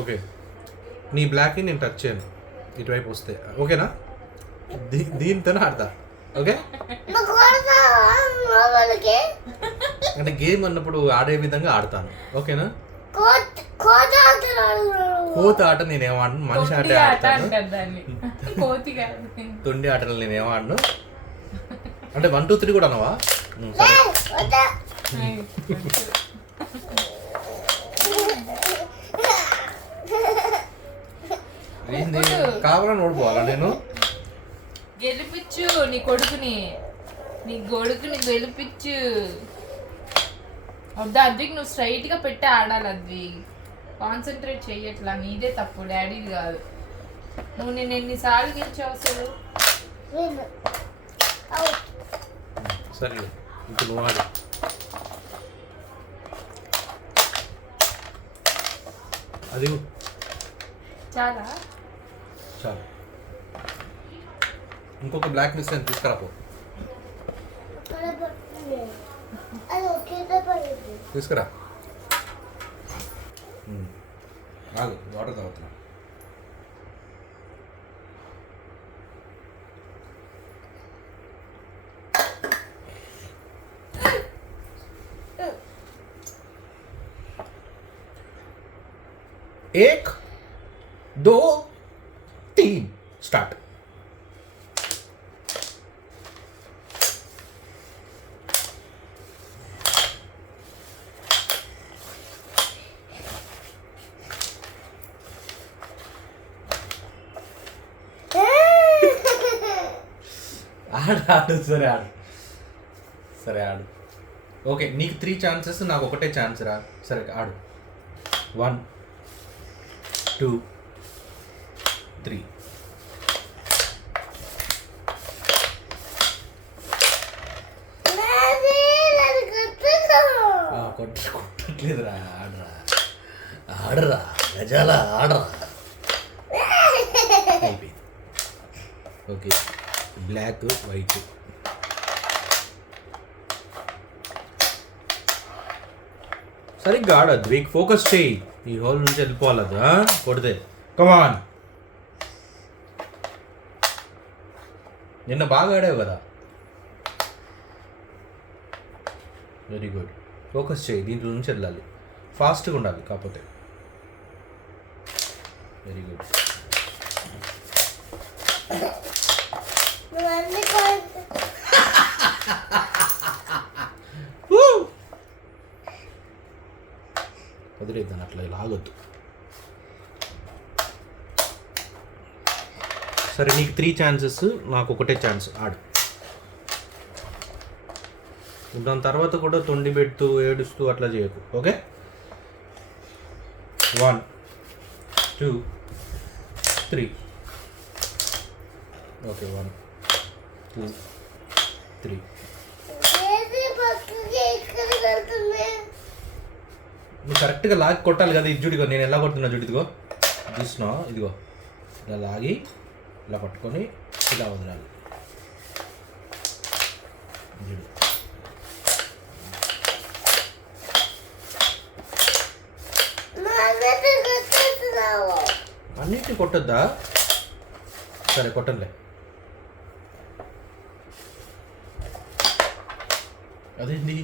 Okay, నీ బ్లాక్ని నేను touch చేయను, ఇటువైపు వస్తే ఓకేనా? దీంతోనే ఆడతా. ఓకే, అంటే గేమ్ అన్నప్పుడు ఆడే విధంగా ఆడతాను. ఓకేనా? కోతి ఆట నేనేం ఆడను, మనిషి ఆట ఆడతాను. తొండి ఆటలు నేనేం ఆడను. అంటే 1 2 3 కూడా అనవా? ఏంది కావాలని ఓడిపోవాలా నేను? గెలిపించు నీ కొడుకుని గెలిపించు. వద్దా అద్విక్, నువ్వు స్ట్రైట్ గా పెట్టి ఆడాలి. అద్విక్ కాన్సన్ట్రేట్ చెయ్యట్లా, నీదే తప్పు, డాడీది కాదు. నువ్వు నేను ఎన్నిసార్లు గెలిచావు అసలు. సరే ఇప్పుడు నువ్వు ఆడు. అది చాలా చాలు. ఇంకొక బ్లాక్ మిస్ అని తీసుకురాపో. తీసుకురా. ఆగు, వాటర్ తాగుతున్నా. एक 2 3 स्टार्ट. ఆడు సరే ఆడు. ఓకే, నీకు 3 ఛాన్సెస్, నాకు ఒకటే ఛాన్స్ రా. సరే ఆడు. 1 2 3. కొట్టట్లేదురా, ఆడరా గజాల ఆడరా. అయిపోయింది. Okay, black white. సరిగ్గా ఆడద్దు, వీక్ ఫోకస్ చేయి. ఈ హోల్ నుంచి వెళ్ళిపోవాలి అది కొడితే. కమాన్, నిన్న బాగా ఆడావు కదా. Very good. ఫోకస్ చేయి, దీంట్లో నుంచి వెళ్ళాలి. ఫాస్ట్గా ఉండాలి కాకపోతే. Very good. వదిలేద్దాను, అట్లా ఇలా ఆగొద్దు. సరే, నీకు 3 ఛాన్సెస్, నాకు ఒకటే ఛాన్స్. ఆడు. దాని తర్వాత కూడా తొండి పెడుతూ ఏడుస్తూ అట్లా చేయకు. ఓకే, 1 2 3. ఓకే, 1 2 3. నువ్వు కరెక్ట్గా లాగి కొట్టాలి కదా. ఇది చూడిగో, నేను ఎలా కొడుతున్నా చూడిదిగో, చూస్తున్నావు? ఇదిగో ఇలా లాగి ఇలా పట్టుకొని ఇలా వదలాలి. అన్నిటిని కొట్టొద్దా? సరే కొట్టంలే. అదేంటి?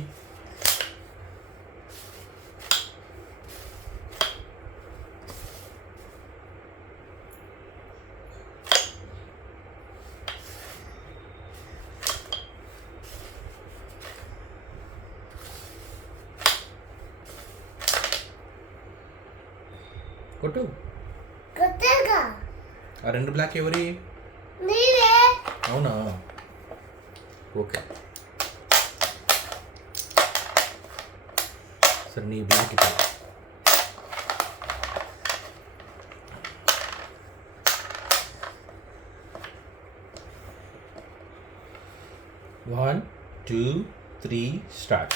కొట్టు. ఆ 2 బ్లాక్ ఎవరి? అవునా? ఓకే, సరే నీ బ్లాక్ ఇప్పుడు. One, 2, 3, start.